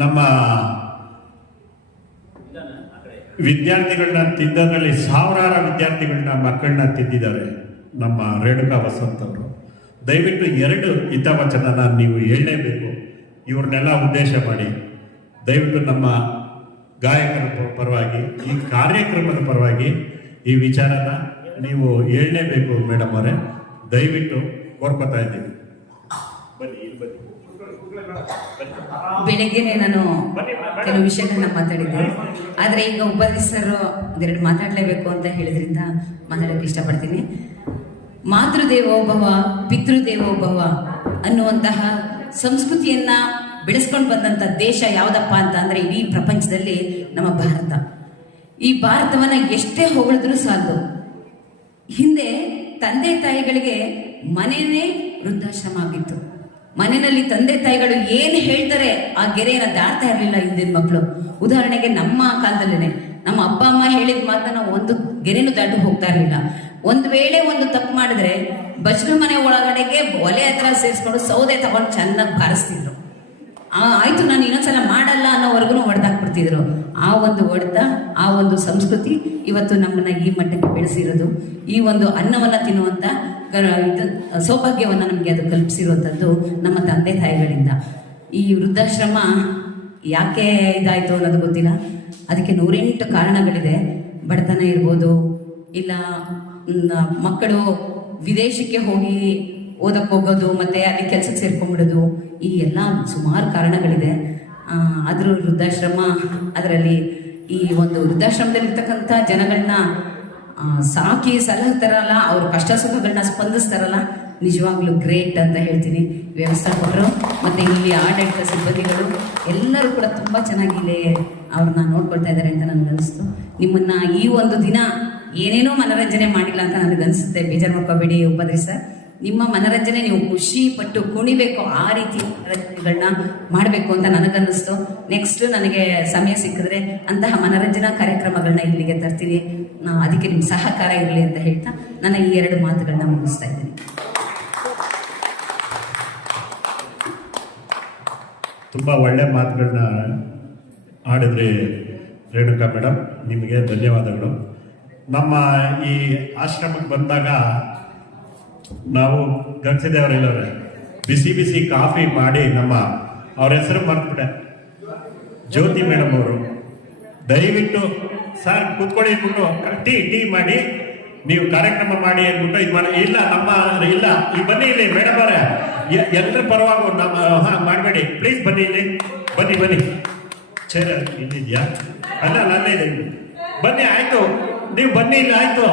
ನಮ್ಮ ವಿದ್ಯಾರ್ಥಿಗಳನ್ನ ತಿದ್ದೋದ್ರಲ್ಲಿ ಸಾವಿರಾರು ವಿದ್ಯಾರ್ಥಿಗಳನ್ನ ಮಕ್ಕಳನ್ನ ತಿದ್ದಿದ್ದಾರೆ ನಮ್ಮ ರೇಣುಕಾ ವಸಂತ್ ಅವರು. ದಯವಿಟ್ಟು 2 ಹಿತವಚನನ ನೀವು ಹೇಳಲೇಬೇಕು. ಇವ್ರನ್ನೆಲ್ಲ ಉದ್ದೇಶ ಮಾಡಿ ದಯವಿಟ್ಟು ನಮ್ಮ ಗಾಯಕರ ಪರವಾಗಿ ಈ ಕಾರ್ಯಕ್ರಮದ ಪರವಾಗಿ ಈ ವಿಚಾರನ ನೀವು ಹೇಳಲೇಬೇಕು ಮೇಡಮ್ ಅವರೇ, ದಯವಿಟ್ಟು ಕೋರ್ಕೊತಾ ಇದ್ದೀವಿ. ಬೆಳಗ್ಗೆನೆ ನಾನು ಕೆಲವು ವಿಷಯಗಳನ್ನ ಮಾತಾಡಿದ್ದೆ, ಆದರೆ ಈಗ ಉಪಾಧ್ಯಕ್ಷರು ಒಂದೆರಡು ಮಾತಾಡಲೇಬೇಕು ಅಂತ ಹೇಳಿದ್ರಿಂದ ಮಾತಾಡೋಕ್ಕೆ ಇಷ್ಟಪಡ್ತೀನಿ. ಮಾತೃದೇವೋಭವ ಪಿತೃದೇವೋಭವ ಅನ್ನುವಂತಹ ಸಂಸ್ಕೃತಿಯನ್ನ ಬೆಳೆಸ್ಕೊಂಡು ಬಂದಂಥ ದೇಶ ಯಾವುದಪ್ಪ ಅಂತ ಅಂದರೆ ಇಡೀ ಪ್ರಪಂಚದಲ್ಲಿ ನಮ್ಮ ಭಾರತ. ಈ ಭಾರತವನ್ನ ಎಷ್ಟೇ ಹೊಗಳಿದ್ರೂ ಸಾಲದು. ಹಿಂದೆ ತಂದೆ ತಾಯಿಗಳಿಗೆ ಮನೆಯೇ ವೃದ್ಧಾಶ್ರಮ ಆಗಿತ್ತು. ಮನೆಯಲ್ಲಿ ತಂದೆ ತಾಯಿಗಳು ಏನು ಹೇಳ್ತಾರೆ ಆ ಗೆರೆಯನ್ನು ದಾಟ್ತಾ ಇರಲಿಲ್ಲ ಹಿಂದಿನ ಮಕ್ಕಳು. ಉದಾಹರಣೆಗೆ ನಮ್ಮ ಕಾಲದಲ್ಲೇನೆ ನಮ್ಮ ಅಪ್ಪ ಅಮ್ಮ ಹೇಳಿದ ಮಾತನ್ನ ನಾವು ಒಂದು ಗೆರೆನೂ ದಾಟಿ ಹೋಗ್ತಾ ಇರಲಿಲ್ಲ. ಒಂದು ವೇಳೆ ಒಂದು ತಪ್ಪು ಮಾಡಿದ್ರೆ ಬಚ್ಚಲು ಮನೆ ಒಳಗಡೆಗೆ ಒಲೆ ಹತ್ರ ಸೇರಿಸ್ಕೊಂಡು ಸೌದೆ ತಗೊಂಡು ಚೆನ್ನಾಗಿ ಬಾರಿಸ್ತಿದ್ರು. ಆಯ್ತು ನಾನು ಇನ್ನೊಂದ್ಸಲ ಮಾಡಲ್ಲ ಅನ್ನೋವರೆಗೂ ಹೊಡೆದಾಕ್ಬಿಡ್ತಿದ್ರು. ಆ ಒಂದು ಹೊಡೆತ, ಆ ಒಂದು ಸಂಸ್ಕೃತಿ ಇವತ್ತು ನಮ್ಮನ್ನ ಈ ಮಟ್ಟಕ್ಕೆ ಬೆಳೆಸಿರೋದು. ಈ ಒಂದು ಅನ್ನವನ್ನ ತಿನ್ನುವಂತ ಸೌಭಾಗ್ಯವನ್ನ ನಮಗೆ ಅದು ಕಲ್ಪಿಸಿರುವಂಥದ್ದು ನಮ್ಮ ತಂದೆ ತಾಯಿಗಳಿಂದ. ಈ ವೃದ್ಧಾಶ್ರಮ ಯಾಕೆ ಇದಾಯ್ತು ಅನ್ನೋದು ಗೊತ್ತಿಲ್ಲ. ಅದಕ್ಕೆ 108 ಕಾರಣಗಳಿದೆ. ಬಡತನ ಇರ್ಬೋದು, ಇಲ್ಲ ಮಕ್ಕಳು ವಿದೇಶಕ್ಕೆ ಹೋಗಿ ಓದಕ್ಕೆ ಹೋಗೋದು, ಮತ್ತೆ ಅಲ್ಲಿ ಕೆಲಸಕ್ಕೆ ಸೇರ್ಕೊಂಡ್ಬಿಡೋದು, ಈ ಎಲ್ಲ ಸುಮಾರು ಕಾರಣಗಳಿದೆ. ಆದರೂ ವೃದ್ಧಾಶ್ರಮ, ಅದರಲ್ಲಿ ಈ ಒಂದು ವೃದ್ಧಾಶ್ರಮದಲ್ಲಿರ್ತಕ್ಕಂಥ ಜನಗಳನ್ನ ಸಾಕಿ ಸಲಹುತ್ತಾರಲ್ಲ, ಅವ್ರ ಕಷ್ಟ ಸುಖಗಳನ್ನ ಸ್ಪಂದಿಸ್ತಾರಲ್ಲ, ನಿಜವಾಗ್ಲೂ ಗ್ರೇಟ್ ಅಂತ ಹೇಳ್ತೀನಿ. ವ್ಯವಸ್ಥಾಪಕರು ಮತ್ತು ಇಲ್ಲಿ ಆಡಳಿತ ಸಿಬ್ಬಂದಿಗಳು ಎಲ್ಲರೂ ಕೂಡ ತುಂಬ ಚೆನ್ನಾಗಿ ಇಲ್ಲಿ ಅವ್ರನ್ನ ನೋಡ್ಕೊಳ್ತಾ ಇದ್ದಾರೆ ಅಂತ ನನಗನ್ನಿಸ್ತು. ನಿಮ್ಮನ್ನ ಈ ಒಂದು ದಿನ ಏನೇನೋ ಮನರಂಜನೆ ಮಾಡಿಲ್ಲ ಅಂತ ನನಗನ್ಸುತ್ತೆ, ಬೇಜಾರು ಮಾಡ್ಕೋಬೇಡಿ ಉಪಾಧ್ರಿ ಸರ್. ನಿಮ್ಮ ಮನರಂಜನೆ ನೀವು ಖುಷಿ ಪಟ್ಟು ಕುಣಿಬೇಕು, ಆ ರೀತಿ ಮನರಂಜನೆಗಳನ್ನ ಮಾಡಬೇಕು ಅಂತ ನನಗನ್ನಿಸ್ತು. ನೆಕ್ಸ್ಟ್ ನನಗೆ ಸಮಯ ಸಿಕ್ಕಿದ್ರೆ ಅಂತಹ ಮನರಂಜನಾ ಕಾರ್ಯಕ್ರಮಗಳನ್ನ ಇಲ್ಲಿಗೆ ತರ್ತೀನಿ. ಅದಕ್ಕೆ ನಿಮ್ಮ ಸಹಕಾರ ಇರಲಿ ಅಂತ ಹೇಳ್ತಾ ನನ್ನ ಈ 2 ಮಾತುಗಳನ್ನ ಮುಗಿಸ್ತಾ ಇದ್ದೀನಿ. ತುಂಬ ಒಳ್ಳೆ ಮಾತುಗಳನ್ನ ಆಡಿದ್ರಿ ರೇಣುಕಾ ಮೇಡಮ್, ನಿಮಗೆ ಧನ್ಯವಾದಗಳು. ನಮ್ಮ ಈ ಆಶ್ರಮಕ್ಕೆ ಬಂದಾಗ ನಾವು ಗಂಗಸಿದೇವರೆಲ್ಲವ್ರೆ ಬಿಸಿ ಬಿಸಿ ಕಾಫಿ ಮಾಡಿ, ನಮ್ಮ ಅವ್ರ ಹೆಸರು ಮರ್ತ್ಬಿಟ್ಟೆ, ಜ್ಯೋತಿ ಮೇಡಮ್ ಅವರು, ದಯವಿಟ್ಟು ಸರ್ ಕೂತ್ಕೊಳ್ಳಿ ಅಂದ್ಬಿಟ್ಟು ಟೀ ಮಾಡಿ ನೀವು ಕಾರ್ಯಕ್ರಮ ಮಾಡಿ ಅಂದ್ಬಿಟ್ಟು ಇದು ಮಾಡಿ. ಇಲ್ಲ ನಮ್ಮ ಇಲ್ಲ ಇಲ್ಲಿ ಬನ್ನಿ, ಇಲ್ಲಿ ಮೇಡಮ್ ಅವರೇ ಎಲ್ಲರ ಪರವಾಗಿ ನಮ್ಮ ಮಾಡಬೇಡಿ ಪ್ಲೀಸ್, ಬನ್ನಿ ಇಲ್ಲಿ ಬನ್ನಿ ಚೇರ್ ಇಲ್ಲಿದ್ಯಾ? ಅಲ್ಲ ಅಲ್ಲೇ ಇದೆ, ಬನ್ನಿ ಆಯ್ತು, ನೀವು ಬನ್ನಿ, ಇಲ್ಲ ಆಯ್ತು,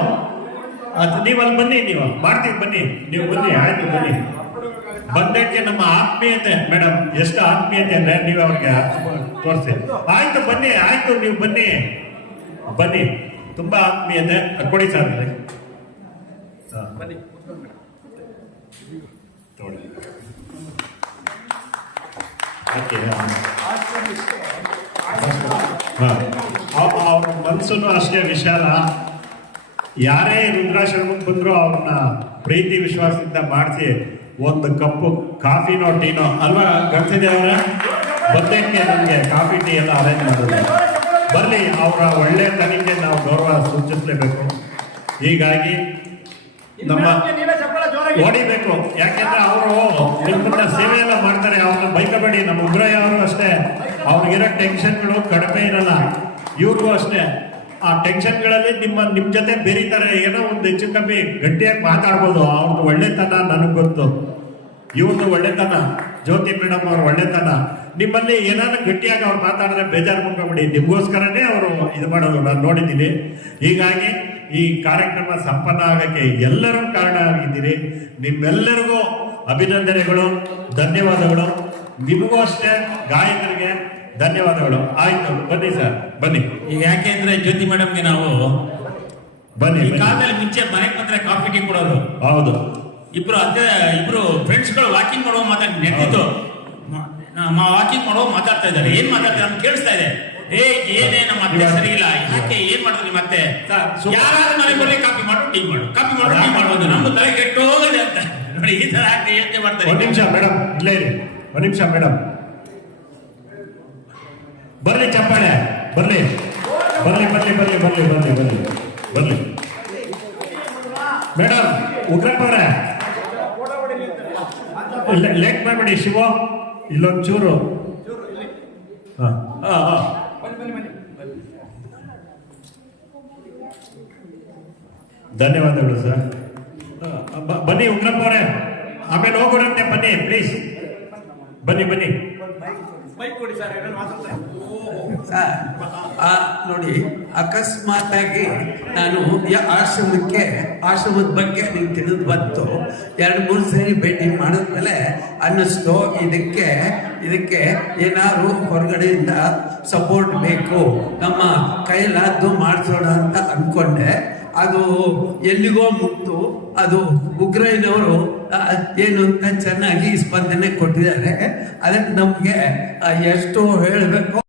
ನೀವು ಅಲ್ಲಿ ಬನ್ನಿ, ನೀವು ಮಾಡ್ತೀವಿ ಬನ್ನಿ, ನೀವು ಬನ್ನಿ, ಆಯ್ತು ಬನ್ನಿ. ಬಂದಕ್ಕೆ ನಮ್ಮ ಆತ್ಮೀಯತೆ ಮೇಡಮ್, ಎಷ್ಟು ಆತ್ಮೀಯತೆ ಅಂದ್ರೆ ನೀವು ಅವ್ರಿಗೆ ತೋರಿಸಿ. ಆಯ್ತು ಬನ್ನಿ, ಆಯ್ತು ನೀವು ಬನ್ನಿ, ತುಂಬಾ ಆತ್ಮೀಯತೆ ಕೊಡಿ ಸರ್. ಬನ್ನಿ ಅವ್ರ ಮನಸ್ಸನ್ನು ಅಷ್ಟೇ ವಿಶಾಲ. ಯಾರೇ ವೃದ್ಧಾಶ್ರಮಕ್ಕೆ ಬಂದ್ರು ಅವ್ರನ್ನ ಪ್ರೀತಿ ವಿಶ್ವಾಸದಿಂದ ಮಾಡಿಸಿ ಒಂದು ಕಪ್ಪು ಕಾಫಿನೋ ಟೀನೋ ಅಲ್ವಾ ಗಂಗಸಿದೇವರ ಬಂದಕ್ಕೆ ನಮಗೆ ಕಾಫಿ ಟೀ ಎಲ್ಲ ಅರೇಂಜ್ ಮಾಡೋದು. ಬರಲಿ, ಅವರ ಒಳ್ಳೆ ತನಿಖೆ ನಾವು ಗೌರವ ಸೂಚಿಸಲೇಬೇಕು. ಹೀಗಾಗಿ ನಮ್ಮ ಹೊಡಿಬೇಕು, ಯಾಕೆಂದ್ರೆ ಅವರು ನಿಮ್ಮನ್ನ ಸೇವೆ ಎಲ್ಲ ಮಾಡ್ತಾರೆ, ಅವ್ರನ್ನ ಬೈಕಬೇಡಿ. ನಮ್ಮ ಉಗ್ರಯ್ಯ ಅವರು ಅಷ್ಟೇ, ಅವ್ರಿಗಿರೋ ಟೆನ್ಷನ್ಗಳು ಕಡಿಮೆ ಇರಲ್ಲ, ಇವ್ರಿಗೂ ಅಷ್ಟೇ. ಆ ಟೆನ್ಷನ್ಗಳಲ್ಲಿ ನಿಮ್ಮ ಜೊತೆ ಬೆರೀತಾರೆ. ಏನೋ ಒಂದು ಹೆಚ್ಚು ಕಮ್ಮಿ ಗಟ್ಟಿಯಾಗಿ ಮಾತಾಡ್ಬೋದು. ಅವ್ರದ್ದು ಒಳ್ಳೆತನ ನನಗೆ ಗೊತ್ತು, ಇವ್ರದ್ದು ಒಳ್ಳೆತನ, ಜ್ಯೋತಿ ಮೇಡಮ್ ಅವ್ರ ಒಳ್ಳೆತನ. ನಿಮ್ಮಲ್ಲಿ ಏನಾದ್ರು ಗಟ್ಟಿಯಾಗಿ ಅವ್ರು ಮಾತಾಡಿದ್ರೆ ಬೇಜಾರು ಮಾಡ್ಕೊಬೇಡಿ, ನಿಮ್ಗೋಸ್ಕರನೇ ಅವರು ಇದು ಮಾಡೋದು ನಾನು ನೋಡಿದ್ದೀನಿ. ಹೀಗಾಗಿ ಈ ಕಾರ್ಯಕ್ರಮ ಸಂಪನ್ನ ಆಗಕ್ಕೆ ಎಲ್ಲರೂ ಕಾರಣ ಆಗಿದ್ದೀರಿ. ನಿಮ್ಮೆಲ್ಲರಿಗೂ ಅಭಿನಂದನೆಗಳು, ಧನ್ಯವಾದಗಳು. ನಿಮಗೂ ಅಷ್ಟೇ, ಗಾಯಕರಿಗೆ ಧನ್ಯವಾದಗಳು. ಆಯ್ತು, ಬನ್ನಿ ಸರ್, ಬನ್ನಿ. ಈಗ ಯಾಕೆಂದ್ರೆ ಜ್ಯೋತಿ ಮೇಡಮ್ಗೆ ನಾವು ಬನ್ನಿ, ಕಾಲದಲ್ಲಿ ಮುಂಚೆ ಮನೆಗೆ ಬಂದ್ರೆ ಕಾಫಿ ಟೀ ಕೊಡೋದು. ಹೌದು, ಇಬ್ರು ಫ್ರೆಂಡ್ಸ್ಗಳು ವಾಕಿಂಗ್ ಮಾಡುವ ಮಾತಾಡಿ ನೆಟ್ಟಿತ್ತು. ವಾಕಿಂಗ್ ಮಾಡುವ ಮಾತಾಡ್ತಾ ಇದ್ದಾರೆ. ಏನ್ ಮಾತಾಡ್ತಾರೆ ಅಂತ ಕೇಳಿಸ್ತಾ ಇದೆ. ಏನೇ ನಮ್ಮ ಅತ್ತೆ ಸರಿ ಇಲ್ಲ, ಯಾಕೆ ಏನ್ ಮಾಡಿದ್ರಿ ಮತ್ತೆ? ಯಾರಾದ್ರೂ ಮನೆಗೆ ಬರ್ಲಿ ಕಾಫಿ ಮಾಡು ಟೀ ಮಾಡೋದು ನಮ್ಮ ತಲೆ ಕೆಟ್ಟು ಹೋಗದೆ ಅಂತ ನೋಡಿ. ಈ ತರ ಯೋಚನೆ ಮಾಡ್ತಾರೆ. ಒಂದ್ ನಿಮಿಷ ಮೇಡಮ್, ಇಲ್ಲೇ ಒಂದ್ ನಿಮಿಷ ಮೇಡಮ್. ಬರ್ಲಿ ಚಪ್ಪಾಳೆ, ಬರ್ಲಿ ಬರ್ಲಿ ಬರ್ಲಿ ಬರ್ಲಿ ಬರ್ಲಿ ಬರ್ಲಿ ಬರ್ಲಿ ಬರ್ಲಿ. ಮೇಡಮ್ ಉಗ್ರಪ್ಪ ಅವರೇ ಲೇಟ್ ಮಾಡಬೇಡಿ. ಶಿವ ಇಲ್ಲೊಂದು ಚೂರು. ಧನ್ಯವಾದಗಳು ಸರ್. ಬನ್ನಿ ಉಗ್ರಪ್ಪ ಅವರೇ, ಆಮೇಲೆ ಹೋಗೋರಂತೆ. ಬನ್ನಿ ಪ್ಲೀಸ್, ಬನ್ನಿ ಬನ್ನಿ. ನೋಡಿ, ಅಕಸ್ಮಾತಾಗಿ ನಾನು ಆಶ್ರಮದ ಬಗ್ಗೆ ನೀವು ತಿಳಿದು ಬಂತು. 2-3 ಸರಿ ಭೇಟಿ ಮಾಡಿದ್ಮೇಲೆ ಅನ್ನಿಸ್ತು ಇದಕ್ಕೆ ಏನಾದ್ರು ಹೊರಗಡೆಯಿಂದ ಸಪೋರ್ಟ್ ಬೇಕು, ನಮ್ಮ ಕೈಲಾದ್ದು ಮಾಡಿಸೋಣ ಅಂತ ಅಂದ್ಕೊಂಡೆ. ಅದು ಎಲ್ಲಿಗೋ ಮುಕ್ತು. ಅದು ಉಗ್ರೈನವರು ಏನು ಅಂತ ಚೆನ್ನಾಗಿ ಸ್ಪಂದನೆ ಕೊಟ್ಟಿದ್ದಾರೆ. ಅದಕ್ಕೆ ನಮಗೆ ಎಷ್ಟು ಹೇಳಬೇಕು